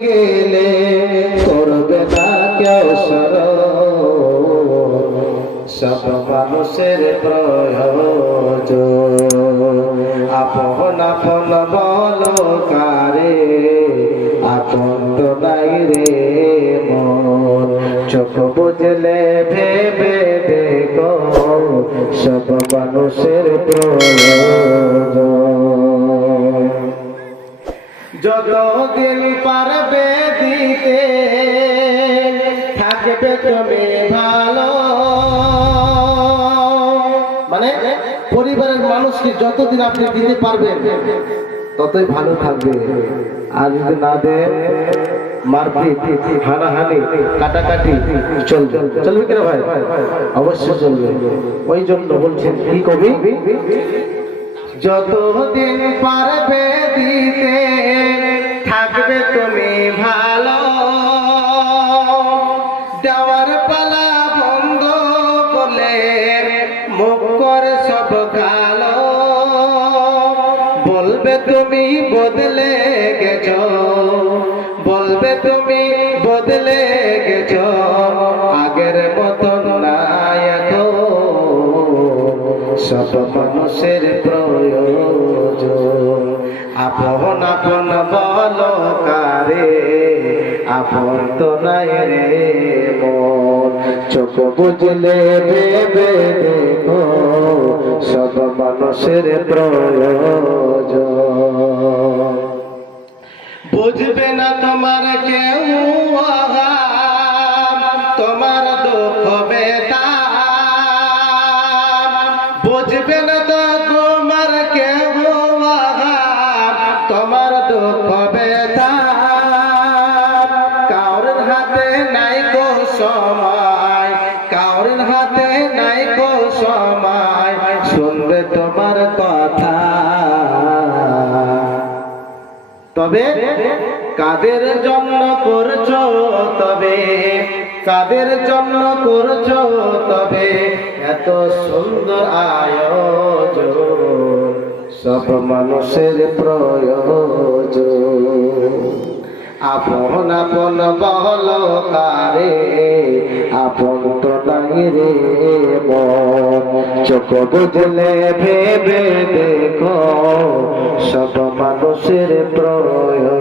গেলে করবে না কেউ স্মরণ। সব মানুষের প্রয়োজন। আপন আপন বল কারে, আপন তো নাই রে মন। চোখ বুঝলে ভেবে দেখো, সব মানুষের প্রয়োজন। যতদিন পারবে দিতে, থাকবে তুমি ভালো। মানে পরিবারের মানুষকে যতদিন আপনি দিতে পারবেন, ততই ভালো থাকবে। আর যদি না দেন, মারপিট, হানাহানি, কাটাকাটি চলবে। চলবে কিনা ভাই? অবশ্যই চলবে। ওই জন্য বলছেন, কি কবি? যতদিন পারবে দিতে থাকবে তুমি ভালো। দেওয়ার পালা বন্ধ করলে মুখ করে সব কালো। বলবে তুমি বদলে গেছ, বলবে তুমি বদলে সব মানুষের প্রয়োজন। আপন আপন বল কারে আপন তো নাই রে মন। চোখ বুঝলে ভেবে সব মানুষের প্রয়োজন। বুঝবে না তোমার কেউ আহাম, তোমার কথা। তবে কাদের জন্য করছ তবে? কাদের জন্য করছ তবে? এত সুন্দর আয়োজন, সব মানুষের প্রয়োজন। আপন আপন বল কারে, আপন তো নাই রে মন। চোখ বুঝলে ভেবে দেখো সব মানুষের প্রয়োজন।